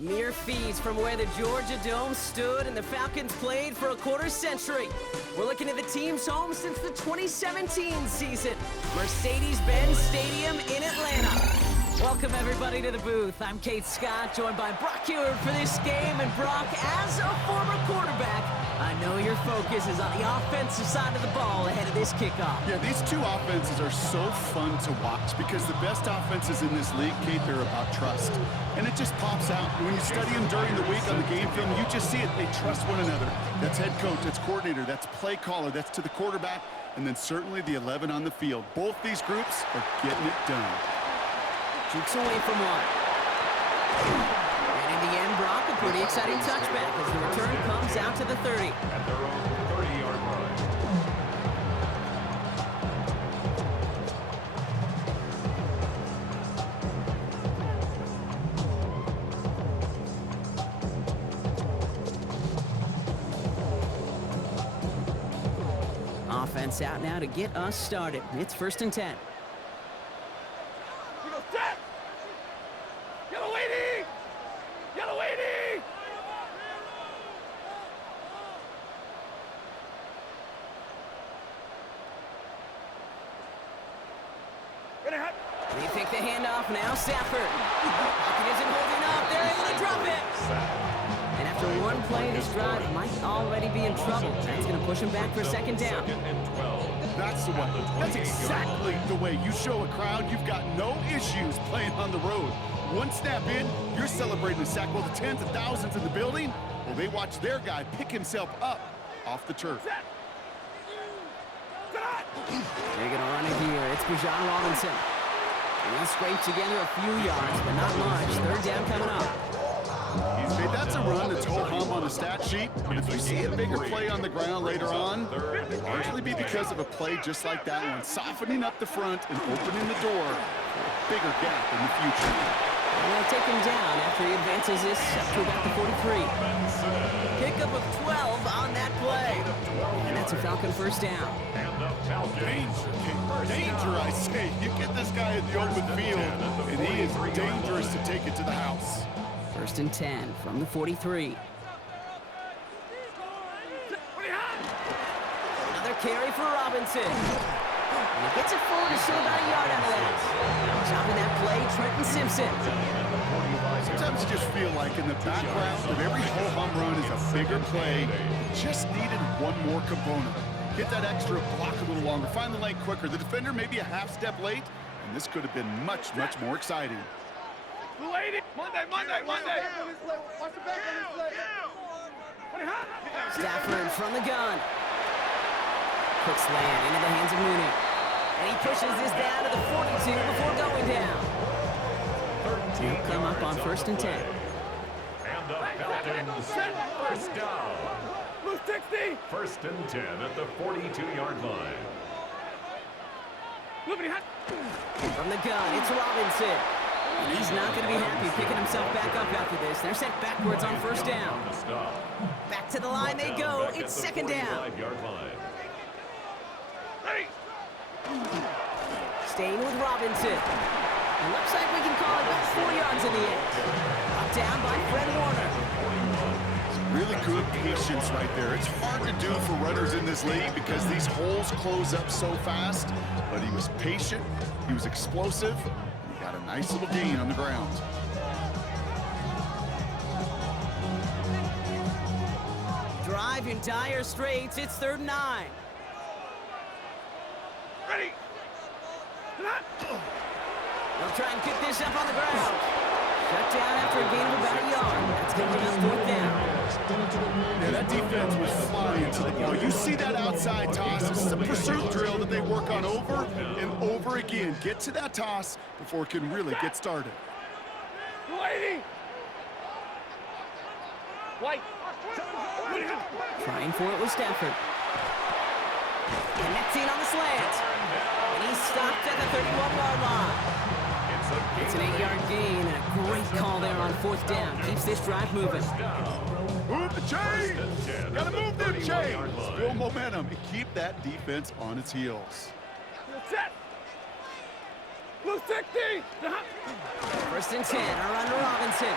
Mere feet from where the Georgia Dome stood and the Falcons played for a quarter century. We're looking at the team's home since the 2017 season, Mercedes-Benz Stadium in Atlanta. Welcome everybody to the booth. I'm Kate Scott, joined by Brock Heward for this game. And Brock, as a former quarterback, I know your focus is on the offensive side of the ball ahead of this kickoff. Yeah, these two offenses are so fun to watch because the best offenses in this league, Kate, they're about trust. And it just pops out. When you study them during the week on the game film, you just see it. They trust one another. That's head coach, that's coordinator, that's play caller, that's to the quarterback, and then certainly the 11 on the field. Both these groups are getting it done. Jukes away from one. And in the end, Brock, a pretty exciting touchback as the return comes out to the 30. At their own 30-yard line. Offense out now to get us started. It's 1st and 10. They take the handoff now. Stafford. Pocket isn't holding up. They're able to drop it. And after one play, this drive might already be in trouble. That's going to push him back for 2nd down. That's the one. That's exactly the way you show a crowd you've got no issues playing on the road. One snap in, you're celebrating a sack. Well, the tens of thousands in the building, well, they watch their guy pick himself up off the turf. They're going to run it here. It's Bijan Robinson. And he'll scrape together a few yards, but not much. 3rd down coming up. Hey, that's a run that's ho-hum on the stat sheet. But if we see a bigger play on the ground later on, it'll largely be because of a play just like that one, softening up the front and opening the door for a bigger gap in the future. And they'll take him down after he advances this up to about the 43. Pickup of 12 on that play. And that's a Falcon 1st down. Danger, I say. You get this guy in the open field, and he is dangerous to take it to the house. 1st and 10 from the 43. Another carry for Robinson. And he gets it forward to show about a yard out of that. Stopping that play, Trenton Simpson. Sometimes you just feel like in the background of every ho-hum run is a bigger play. Just needed one more component. Get that extra block a little longer. Find the lane quicker. The defender may be a half step late, and this could have been much, much more exciting. Monday. Stafford from the gun. Quick slant into the hands of Mooney. And he pushes this down to the 42 before going down. He'll come up on 1st and 10. And the Falcons 1st down. 1st and 10 at the 42-yard line. From the gun, it's Robinson. And he's not going to be happy picking himself back up after this. They're sent backwards on 1st down. Back to the line they go. It's 2nd down. Staying with Robinson. It looks like we can call it about 4 yards in the end. Up down by Fred Warner. Really good patience right there. It's hard to do for runners in this league because these holes close up so fast. But he was patient, he was explosive, and he got a nice little gain on the ground. Drive in dire straits. It's 3rd and 9. Ready. They'll try and get this up on the ground. Shut down after a gain of about a yard. That's going to give us 4th down. Yeah, that defense was flying to the ball. You see that outside toss. This is a pursuit drill that they work on over and over again. Get to that toss before it can really get started. White. Trying for it with Stafford. Connecting on the slant. And he's stopped at the 31-yard line. It's an 8-yard gain and a great call there on 4th down. Keeps this drive moving. Move the chains! Gotta move them chains! Build momentum and keep that defense on its heels. Set. Blue 60. 1st and 10. Are under Robinson.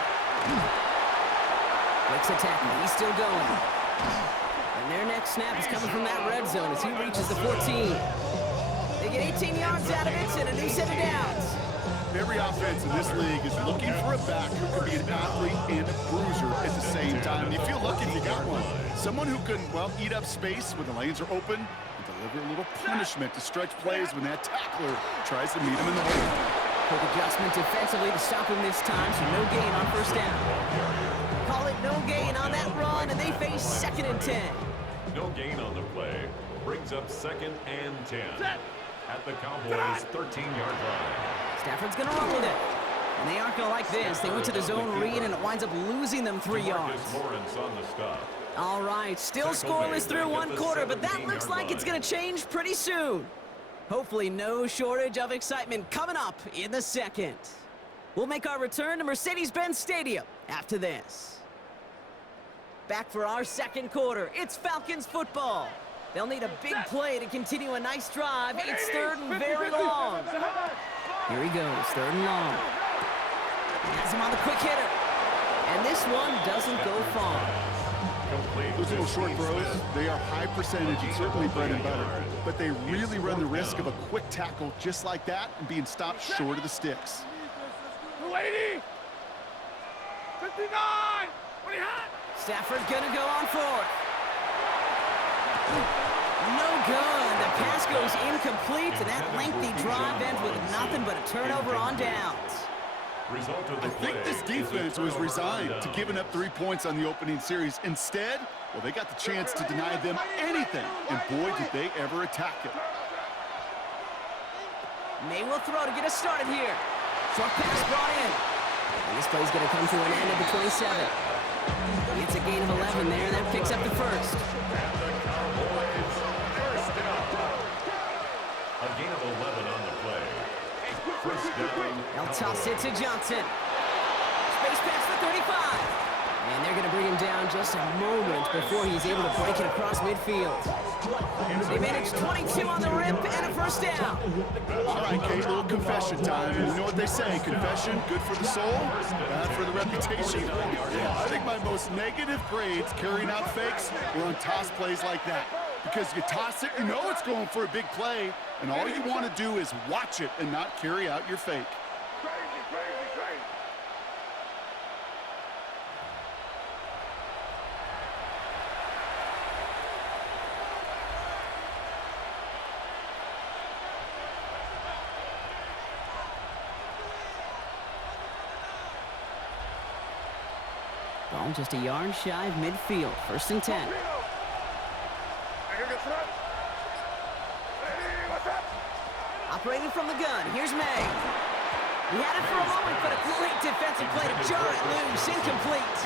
Breaks a tackle. He's still going. And their next snap is coming from that red zone as he reaches the 14. They get 18 yards out of it and a new set of downs. Every offense in this league is looking for a back who can be an athlete and a bruiser at the same time. You feel lucky if you got one. Someone who can, well, eat up space when the lanes are open and deliver a little punishment to stretch plays when that tackler tries to meet him in the hole. Quick adjustment defensively to stop him this time, so no gain on first down. Call it no gain on that run, and they face 2nd and 10. No gain on the play. Brings up 2nd and 10. At the Cowboys' 13-yard line. Stafford's going to run with it. And they aren't going to like this. They went to the zone read, and it winds up losing them 3 yards. All right, still scoreless through one quarter, but that looks like it's going to change pretty soon. Hopefully no shortage of excitement coming up in the second. We'll make our return to Mercedes-Benz Stadium after this. Back for our second quarter. It's Falcons football. They'll need a big play to continue a nice drive. It's 3rd and very long. Here he goes, 3rd and long. Has him on the quick hitter. And this one doesn't go far. Those little short throws, they are high percentage and certainly bread and butter. But they really run the risk of a quick tackle just like that and being stopped short of the sticks. 280! 59! What do you have? Stafford gonna go on 4th. No good. The pass goes incomplete, and that lengthy drive ends with nothing but a turnover on downs. I think this defense was resigned to giving up 3 points on the opening series. Instead, well, they got the chance to deny them anything, and boy, did they ever attack it. May will throw to get us started here. Short pass brought in. And this play's going to come to an end at the 27. It's a gain of 11 there, and that picks up the first. A gain of 11 on the play. First down. They'll toss it to Johnson. Space past the 35. And they're going to bring him down just a moment before he's able to break it across midfield. They managed 22 on the rip and a first down. All right, Kate, a little confession time. And you know what they say, confession, good for the soul, bad for the reputation. I think my most negative grades carrying out fakes were on toss plays like that. Because you toss it, you know it's going for a big play, and all you want to do is watch it and not carry out your fake. Crazy. Ball just a yard shy of midfield. 1st and 10. Operating from the gun, here's May. He had it for a moment, but a great defensive play to jar it loose. Incomplete.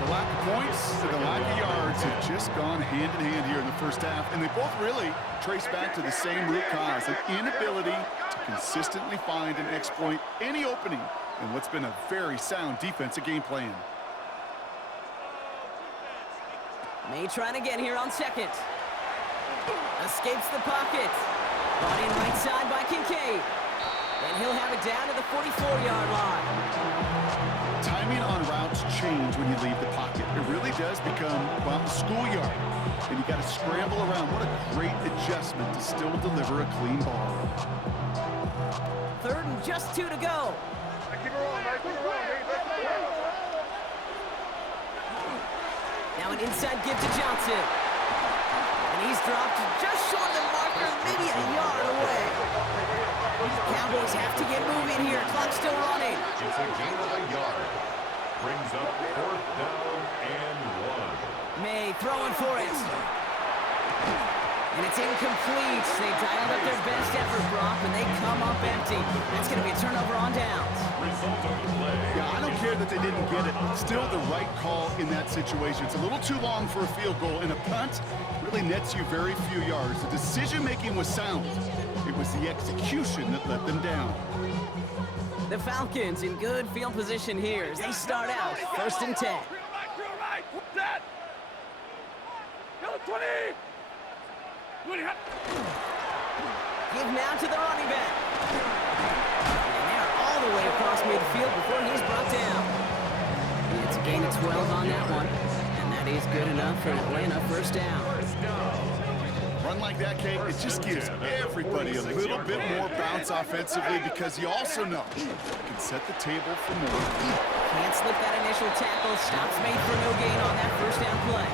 The lack of points and the lack of yards have just gone hand in hand here in the first half, and they both really trace back to the same root cause, an inability to consistently find and exploit any opening in what's been a very sound defensive game plan. May trying again here on 2nd. Escapes the pocket. Brought in right side by Kincaid. And he'll have it down to the 44-yard line. Timing on routes change when you leave the pocket. It really does become, well, a schoolyard. And you got to scramble around. What a great adjustment to still deliver a clean ball. 3rd and just 2 to go. Keep it rolling, man. Keep it rolling. Now an inside give to Johnson. And he's dropped just short of the marker, maybe a yard away. Cowboys have to get moving here. Clock's still running. It's a gain of a yard. Brings up 4th down and 1. May throwing for it. And it's incomplete. They dialed up their best effort, Brock, and they come up empty. That's going to be a turnover on downs. Result of the play. Yeah, I don't care that they didn't get it. Still the right call in that situation. It's a little too long for a field goal, and a punt really nets you very few yards. The decision-making was sound. It was the execution that let them down. The Falcons in good field position here as they start out 1st and 10. Drill right. Set. Yellow 20. Give now to the running back. And they're all the way across midfield before he's brought down. 12 on that one. And that is good enough for Atlanta first down. Run like that, Kate, it just gives everybody a little bit more bounce offensively because you also know you can set the table for more. Can't slip that initial tackle. Stops made for no gain on that first down play.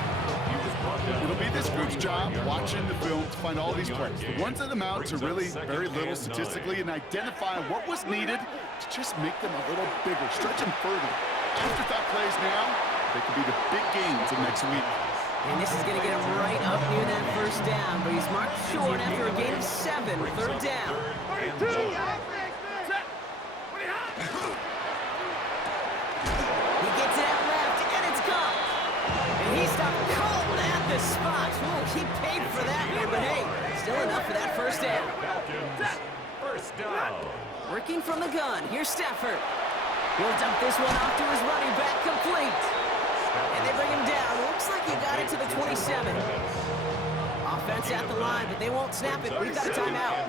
It'll be this group's job watching the film to find all these plays. The ones that amount to really very little statistically and identify what was needed to just make them a little bigger, stretch them further. Afterthought plays now, they could be the big gains of next week. And this is going to get him right up near that first down, but he's marked short after a gain of 7, third down. 32. Set. He gets it out left, and it's gone. And he stopped cold at the spot. Ooh, he paid for that one, but hey, still enough for that first down. First down. Working from the gun, here's Stafford. He'll dump this one off to his running back, complete. And they bring him down. Looks like he got it to the 27. Offense at the line, but they won't snap it. We've got a timeout.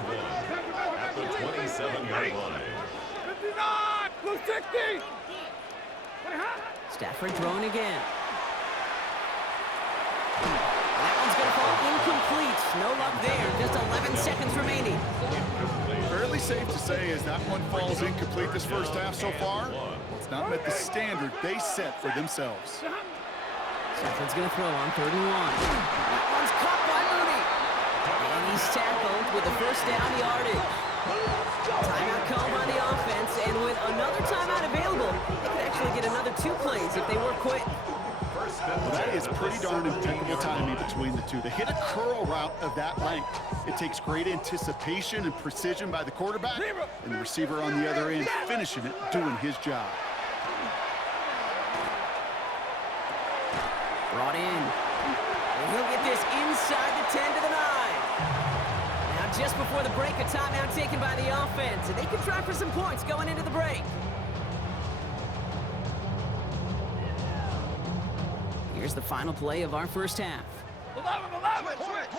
At the 27-yard line. 59. Blue 60. Stafford throwing again. That one's going to fall incomplete. No luck there. Just 11 seconds remaining. Fairly safe to say as that one falls incomplete this first half so far, it's not met the standard they set for themselves. Stafford's going to throw on 3rd and 1. That one's caught by Mooney. And he's tackled with the first down yardage. Timeout called by the offense, and with another timeout available, they could actually get another 2 plays if they were quick. Well, that is pretty darn impeccable timing between the two. To hit a curl route of that length, it takes great anticipation and precision by the quarterback, and the receiver on the other end finishing it, doing his job. Brought in. And he'll get this inside the 10 to the 9. Now, just before the break, a timeout taken by the offense, and they can try for some points going into the break. Here's the final play of our first half. 11.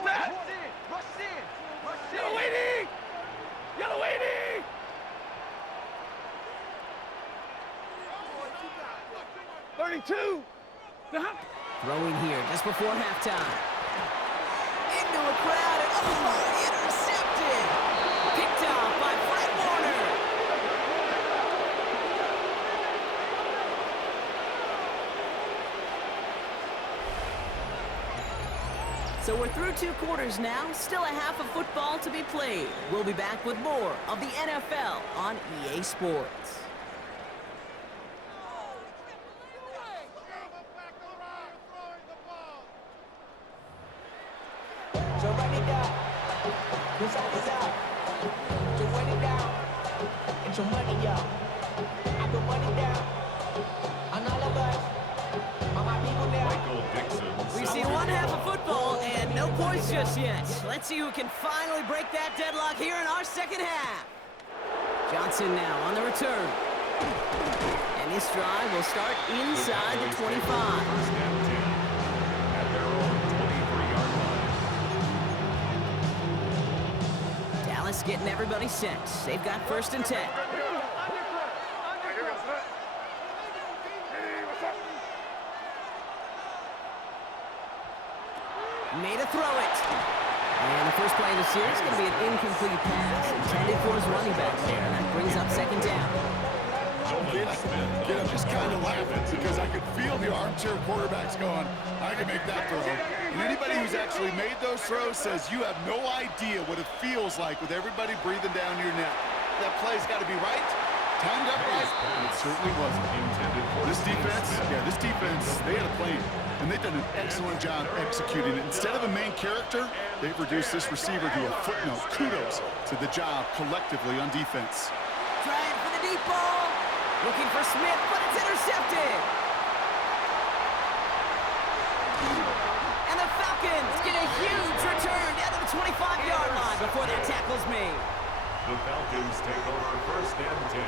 Set. Yellow 80. Yellow 80. $32. Throwing here just before halftime. Into a crowd, and intercepted! Picked off by Fred Warner. So we're through 2 quarters now, still a half of football to be played. We'll be back with more of the NFL on EA Sports. So run it down, this side is out. So run it down, and some money up. I put money down on all of us, on my people now. Michael Dixon. We've seen one half of football and no points just yet. Let's see who can finally break that deadlock here in our second half. Johnson now on the return. And this drive will start inside the 25. First and 10 at their own 23-yard line. Dallas getting everybody set. They've got 1st and 10. Made a throw it. And the first play of the series is going to be an incomplete pass intended for his running back there. And that brings up 2nd down. I'm just kind of laughing because I could feel the armchair quarterbacks going, I can make that throw. And anybody who's actually made those throws says you have no idea what it feels like with everybody breathing down your neck. That play's got to be right, timed up right, and it certainly wasn't. This defense, they had a plan, and they've done an excellent job executing it. Instead of a main character, they've reduced this receiver to a footnote. Kudos to the job collectively on defense. Trying for the deep ball. Looking for Smith, but it's intercepted. And the Falcons get a huge return down to the 25-yard line before that tackle's made. The Falcons take over 1st and 10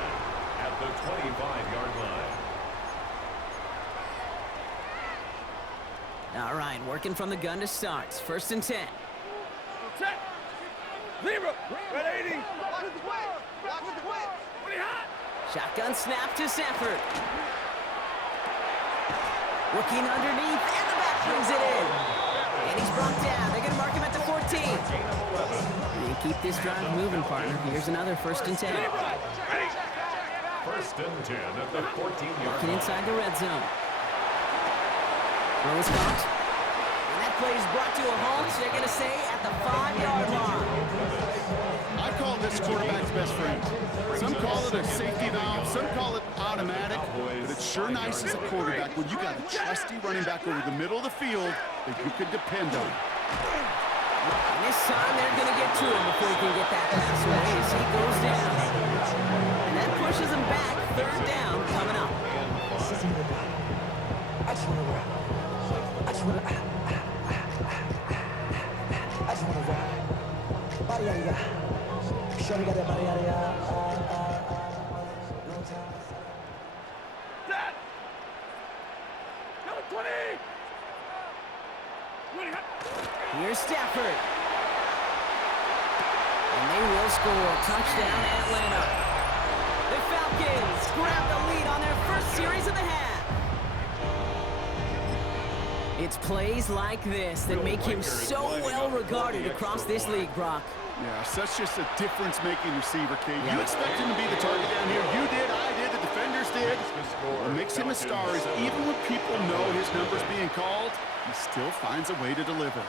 at the 25-yard line. All right, working from the gun to start. 1st and 10. Set. Zebra. Red 80. Watch the twitch. Watch the twitch. Pretty hot. Shotgun snap to Stafford. Looking underneath, and the back brings it in. And he's brought down. They're going to mark him at the 14. And keep this drive moving, partner. Here's another 1st and 10. 1st and 10 at the 14-yard Looking line. inside the red zone. Throw is caught. And that play is brought to a halt. They're going to say at the 5-yard line. I call this quarterback's best friend. Some call it a safety valve, some call it automatic, but it's sure nice as a quarterback when you got a trusty running back over the middle of the field that you can depend on. And this time they're going to get to him before he can get that pass away as he goes down. And that pushes him back. 3rd down coming up. I just wanna ride. I just wanna ride. Body area. Shorty got that body area. Long time. Set. Number 20. Here's Stafford. And they will score. Touchdown, Atlanta. The Falcons grab the lead on their first series of the half. It's plays like this that make him so well regarded across this league, Brock. Yeah, such just a difference-making receiver, Kate. You expect him to be the target down here. You did, I did, the defenders did. What makes him a star is even when people know his number's being called, he still finds a way to deliver.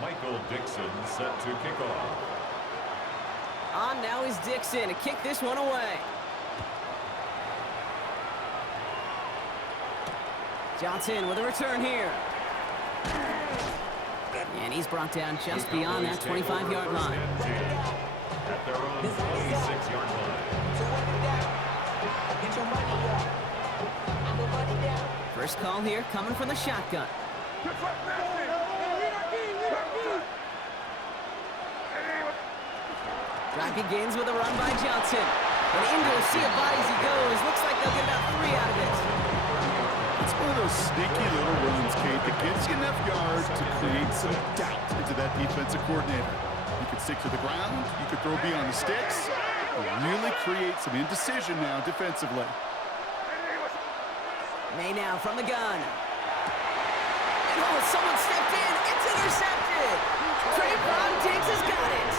Michael Dixon set to kick off. On now is Dixon to kick this one away. Johnson with a return here. And he's brought down just beyond that 25-yard line. At their own 26-yard line. Get your money up. Get your money down. First call here coming from the shotgun. Drive begins with a run by Johnson. And into a sea of bodies he goes. Looks like they'll get about 3 out of it. It's one of those sneaky little runs, Kate, that gives you enough yards to create some doubt into that defensive coordinator. You could stick to the ground, you could throw beyond the sticks, and really create some indecision now defensively. May now from the gun. And oh, someone stepped in. It's intercepted. Trayvon Diggs has got it.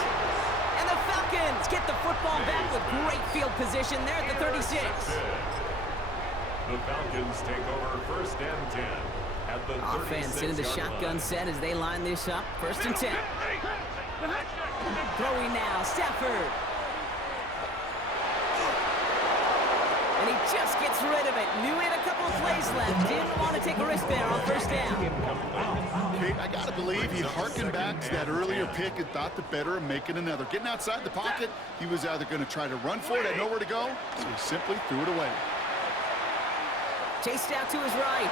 And the Falcons get the football back with great field position there at the 36. The Falcons take over 1st and 10 at the 36-yard Offense into the shotgun line. set as they line this up. 1st and 10. Throwing now, Stafford. And he just gets rid of it. Knew he had a couple of plays left. Didn't want to take a risk there on 1st down. Kate, I got to believe he harkened back to that earlier pick and thought the better of making another. Getting outside the pocket, he was either going to try to run for it, had nowhere to go, so he simply threw it away. Chased out to his right.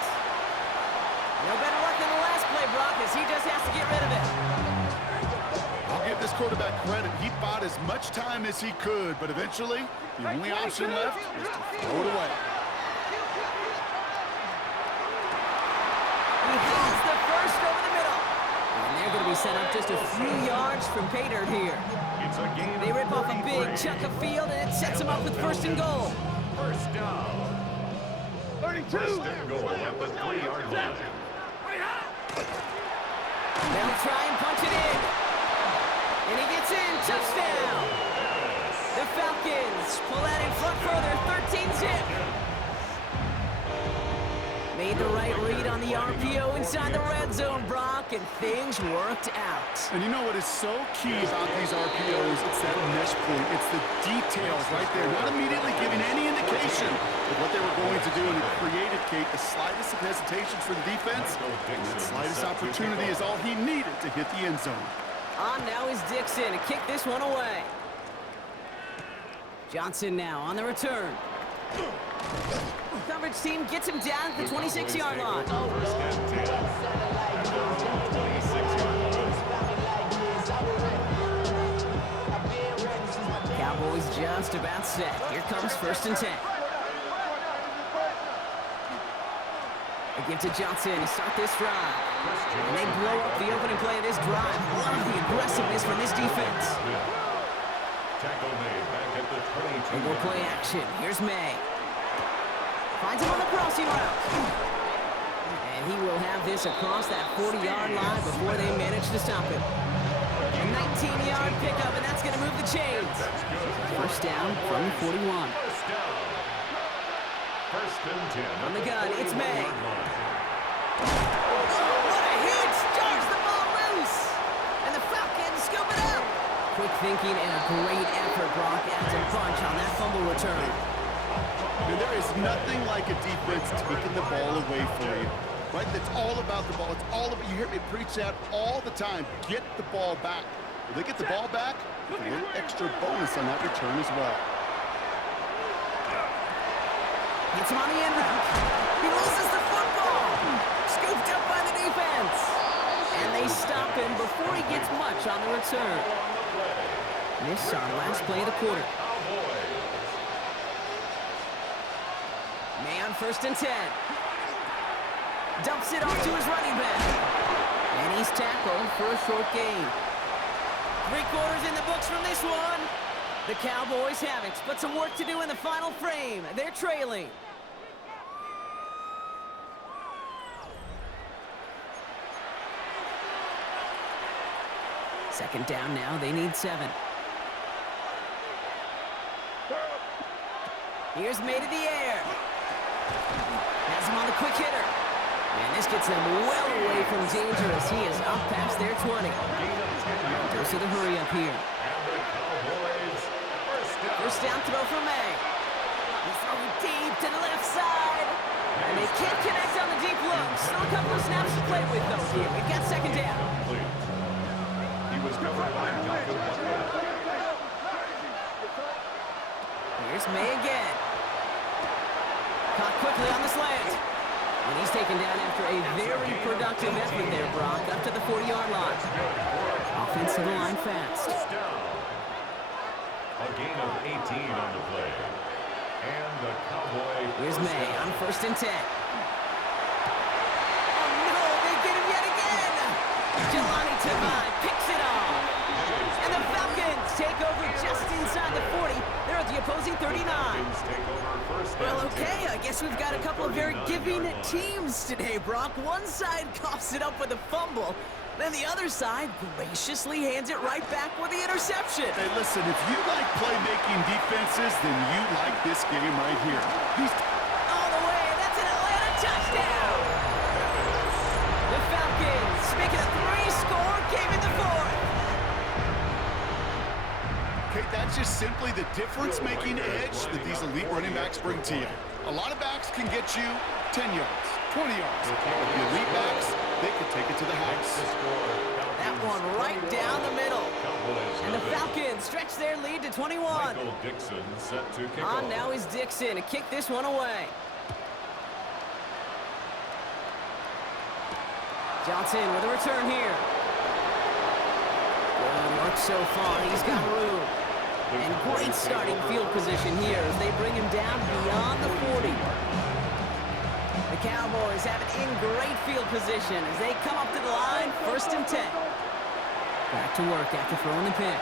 No better luck than the last play, Brock, as he just has to get rid of it. I'll give this quarterback credit. He bought as much time as he could, but eventually, the only option left was to throw it away. He has the first over the middle. And they're going to be set up just a few yards from pay dirt here. It's a gain They of rip off a 33. big chunk of field, and it sets them up with 1st and goal. 1st down. 32. 1st and goal at the 3-yard line. They'll try and punch it in. And he gets in. Touchdown. The Falcons pull that in front further. 13-zip. Made the right read on the RPO inside the red zone, Brock, and things worked out. And you know what is so key about these RPOs? It's that mesh point. It's the details right there, not immediately giving any indication of what they were going to do, and it created, Kate, the slightest of hesitations for the defense. And that slightest opportunity is all he needed to hit the end zone. On now is Dixon to kick this one away. Johnson now on the return. Coverage team gets him down at the 26-yard line. 1st and 10 at their own 26-yard line. Cowboys just about set. Here comes 1st and 10. They give to Johnson to start this drive. And they blow up the opening play of this drive. Love the aggressiveness from this defense. Tackle made back at the 22. And we'll play action. Here's May. Finds him on the crossing route. And he will have this across that 40-yard line before they manage to stop him. A 19-yard pickup, and that's going to move the chains. That's good. First down from the 41. First down. First and 10. On the gun, it's May. 41 line. Oh, what a hit! Charge the ball loose! And the Falcons scoop it out! Quick thinking and a great effort. Brock adds a bunch on that fumble return. There is nothing like a defense taking the ball away for you. Right? It's all about the ball. It's all about, you hear me preach that all the time. Get the ball back. If they get the ball back, a little extra bonus on that return as well. Gets him on the end route. He loses the football. Scooped up by the defense. And they stop him before he gets much on the return. This is our last play of the quarter. May on first and 10. Dumps it off to his running back. And he's tackled for a short gain. 3 quarters in the books from this one. The Cowboys have it, but some work to do in the final frame. They're trailing. Second down now, they need 7. Here's May to the air. Has him on the quick hitter. And this gets them well away from danger as he is up past their 20. Goes to the hurry up here. First down throw for May. He's throwing deep to the left side. And they can't connect on the deep look. Still a couple of snaps to play with, though, here. We've got second down. He was covered by Malcolm Butler. Here's May again. Caught quickly on the slant. And he's taken down after a very productive effort there, Brock, up to the 40-yard line. Offense to the line fast. First down. A gain of 18 on the play. And the Cowboy. Here's May on first and 10. Oh, no, they get him yet again. Jelani Tavai picks it off. And the Falcons take over just inside the 40. They're at the opposing 39. Well, okay, I guess we've got a couple of very giving teams today, Brock. One side coughs it up with a fumble, then the other side graciously hands it right back with the interception. Hey, listen, if you like playmaking defenses, then you like this game right here. All the way, that's an Atlanta touchdown! The Falcons making a 3-score game in the 4th. Okay, that's just simply the difference-making edge that these elite running backs bring to you. A lot of backs can get you 10 yards, 20 yards. But the elite backs, they can take it to the house. That one right down the middle. And the Falcons stretch their lead to 21. Michael Dixon set to kick off. On now is Dixon to kick this one away. Johnson with a return here. Good work so far. He's got room. And great starting field position here as they bring him down beyond the 40. The Cowboys have it in great field position as they come up to the line, first and 10. Back to work after throwing the pick.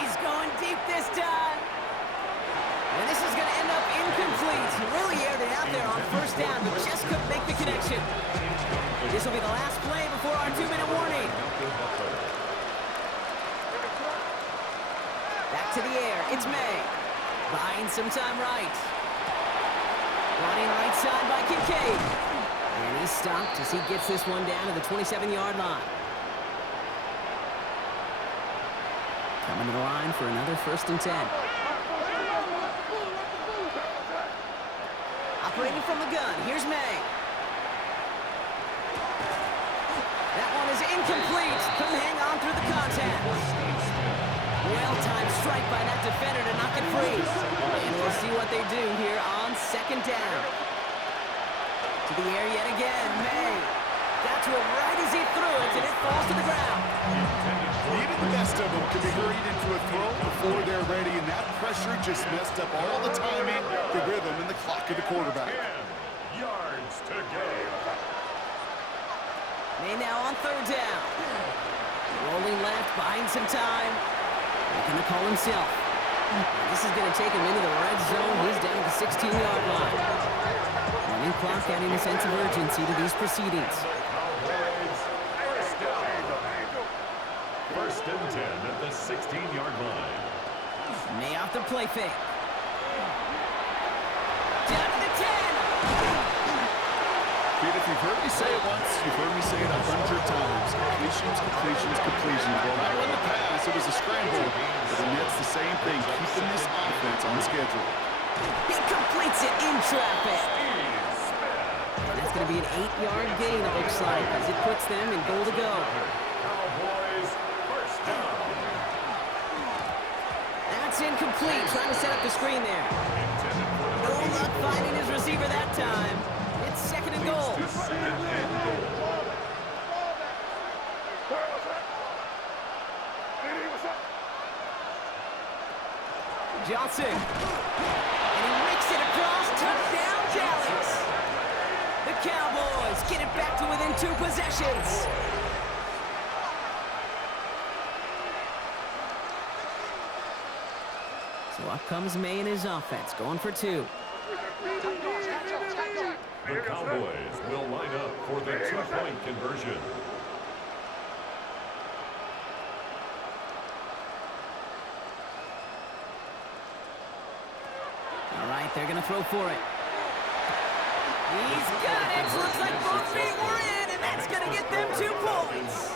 He's going deep this time. And this is going to end up incomplete. He really aired it out there on first down, but just couldn't make the connection. This will be the last play before our 2-minute warning. Back to the air, it's May. Buying some time right. Running right side by Kincaid. And he's stopped as he gets this one down to the 27-yard line. Coming to the line for another first and 10. Operating from the gun, here's May. That one is incomplete. Couldn't hang on through the contact. Well-timed strike by that defender to knock it free. And we'll see what they do here on second down. To the air yet again, May. Got to it right as he threw it, and it falls to the ground. Even the best of them can be hurried into a throw before they're ready, and that pressure just messed up all the timing, the rhythm, and the clock of the quarterback. 10 yards to go. May now on third down. Rolling left, buying some time. Making the call himself. This is going to take him into the red zone. He's down at the 16-yard line. Running clock adding a sense of urgency to these proceedings. First and 10 at the 16-yard line. May off the play fake. Down to the 10. Kid, if you've heard me say it once, you've heard me say it 100 times. Completions, completions, completions. Well, that wasn't a pass, it was a scramble. But the Nets the same thing, keeping this offense on the schedule. He completes it in traffic. And that's going to be an 8-yard gain, it looks like, as it puts them in goal to go. Cowboys first down. That's incomplete, trying to set up the screen there. No luck finding his receiver that time. It's second and goal. Johnson. And he makes it across. Touchdown, Dallas. The Cowboys get it back to within 2 possessions. So up comes May and his offense, going for 2. The Cowboys will line up for the 2-point conversion. All right, they're going to throw for it. He's got it. Looks like both feet were in, and that's going to get them 2 points.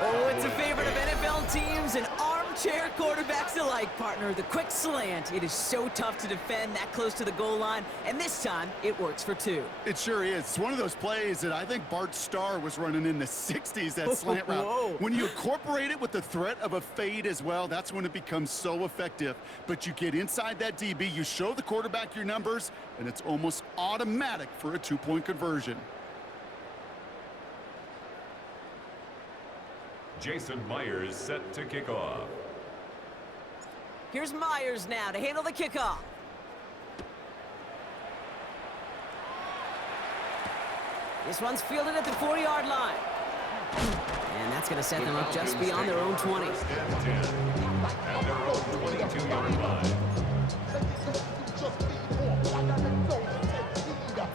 Oh, it's a favorite of NFL teams and armchair quarterbacks alike, partner. The quick slant. It is so tough to defend that close to the goal line, and this time it works for 2. It sure is. It's one of those plays that I think Bart Starr was running in the 60s, that slant route. Whoa. When you incorporate it with the threat of a fade as well, that's when it becomes so effective. But you get inside that DB, you show the quarterback your numbers, and it's almost automatic for a 2-point conversion. Jason Myers set to kick off. Here's Myers now to handle the kickoff. This one's fielded at the 40-yard line. And that's going to set them up just beyond their own 20. First and 10 at their own 22-yard line.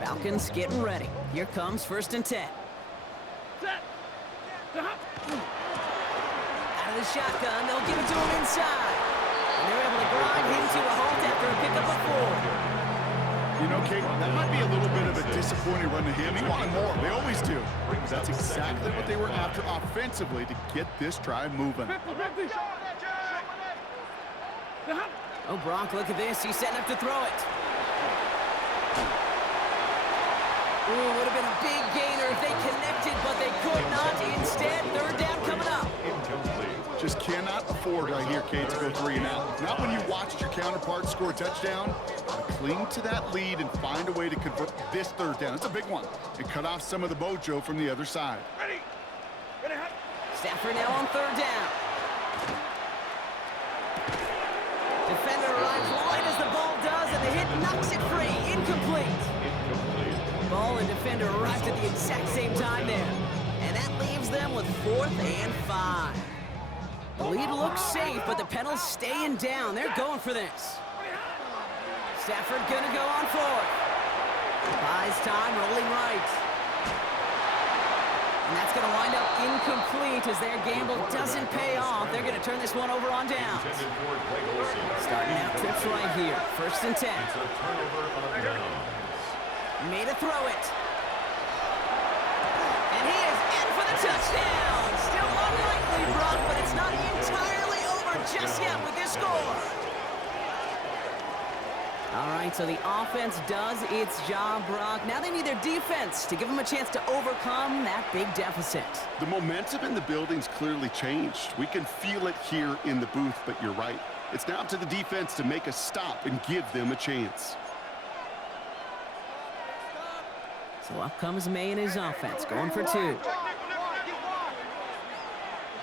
Falcons getting ready. Here comes first and 10. Out of the shotgun, they'll give it to him inside. And they're able to grind him to a halt after a pickup of 4. You know, Kate, that might be a little bit of a disappointing run to him. He wanted more. They always do. That's exactly what they were after offensively to get this drive moving. Oh, Bronk, look at this. He's setting up to throw it. Ooh, would have been a big gainer if they connected, but they could not. Instead, third down coming up. Just cannot afford right here, Kate, to go 3 and out. Not when you watched your counterpart score a touchdown. Cling to that lead and find a way to convert this third down. It's a big one. And cut off some of the mojo from the other side. Stafford now on third down. Defender arrives right as the ball does, and the hit knocks it free. Incomplete. Ball and defender arrived at the exact same time there. And that leaves them with 4th and 5. The lead looks safe, but the Penals staying down. They're going for this. Stafford gonna go on 4th. Buys time, rolling right. And that's gonna wind up incomplete as their gamble doesn't pay off. They're gonna turn this one over on down. Starting out trips right here. First and 10. It's a turnover on downs. Made a throw it. And he is in for the touchdown. Still unlikely, Brock, but it's not entirely over just yet with this score. All right, so the offense does its job, Brock. Now they need their defense to give them a chance to overcome that big deficit. The momentum in the building's clearly changed. We can feel it here in the booth, but you're right. It's now up to the defense to make a stop and give them a chance. So up comes May and his offense, going for 2.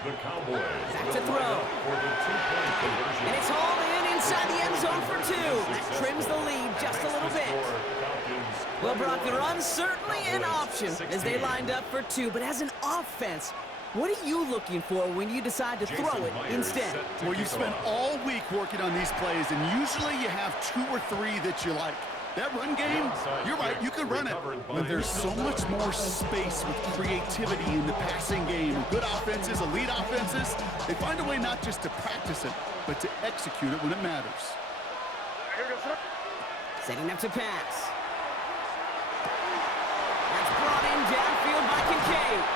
The Cowboys Back to throw. for the 2-point conversion. And it's hauled in inside the end zone for 2. That trims the lead just a little bit. Well, Brock, the run's certainly an option as they lined up for 2, but as an offense, What are you looking for when you decide to throw it instead? Well, you spent all week working on these plays, and usually you have 2 or 3 that you like. That run game, you're right, you can run it, but there's so much more space with creativity in the passing game. Good offenses, elite offenses, they find a way not just to practice it, but to execute it when it matters. Setting up to pass. That's brought in downfield by Kincaid.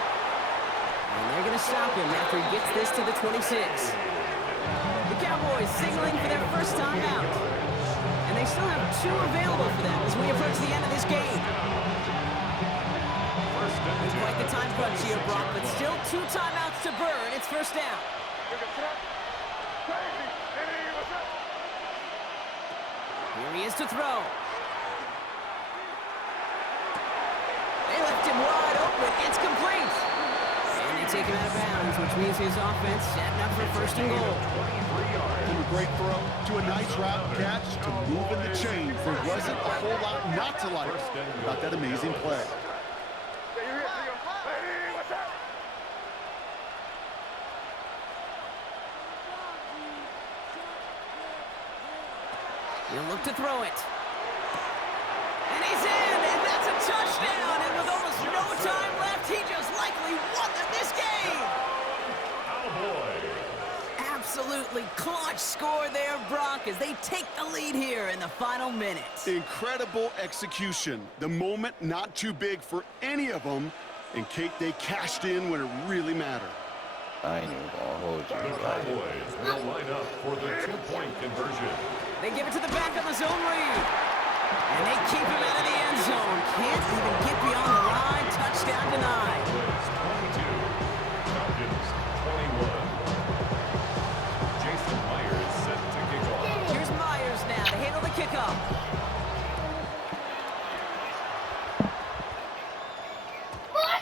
And they're going to stop him after he gets this to the 26. The Cowboys signaling for their first time out. And they still have 2 available for them as we approach the end of this game. It's quite the time crunch here, Brock, but still 2 timeouts to burn. It's first down. Here he is to throw. They left him wide open. It's complete. And they take him out of bounds, which means his offense setting up for first and goal. From a great throw to a nice route catch to moving the chain. There wasn't a whole lot not to like about that amazing play. He'll look to throw it. And he's in, and that's a touchdown. And with almost no time left, he just likely won them this game. Absolutely clutch score there, Brock, as they take the lead here in the final minutes. Incredible execution. The moment not too big for any of them. And Kate, they cashed in when it really mattered. I ain't even gonna hold you. The Cowboys will line up for the 2-point conversion. They give it to the back on the zone read. And they keep him out of the end zone. Can't even get beyond the line. Touchdown denied. 22, Falcons 21. Jason Myers set to kick off. Here's Myers now to handle the kickoff.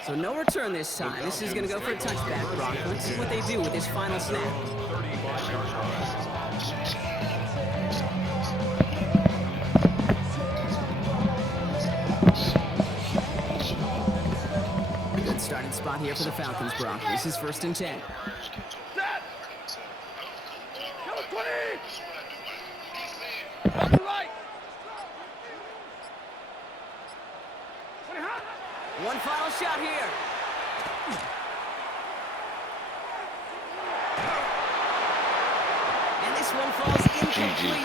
So no return this time. This is going to go for a touchback, Brock. Let's see what they do with this final snap. 35-yard line. Good starting spot here for the Falcons, Brock. This is first and 10. Set! Number 20! On the right! 20 hot! One final shot here. And this one falls incomplete.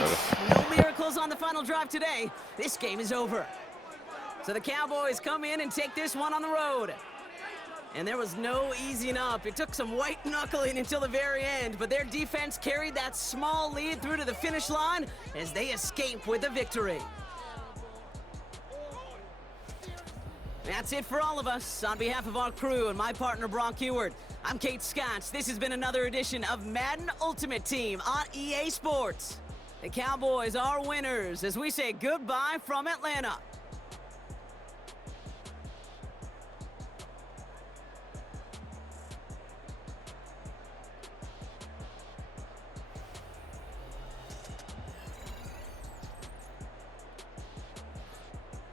No miracles on the final drive today. This game is over. So the Cowboys come in and take this one on the road. And there was no easing up. It took some white knuckling until the very end, but their defense carried that small lead through to the finish line as they escape with the victory. That's it for all of us. On behalf of our crew and my partner, Brock Ewart, I'm Kate Scotts. This has been another edition of Madden Ultimate Team on EA Sports. The Cowboys are winners as we say goodbye from Atlanta.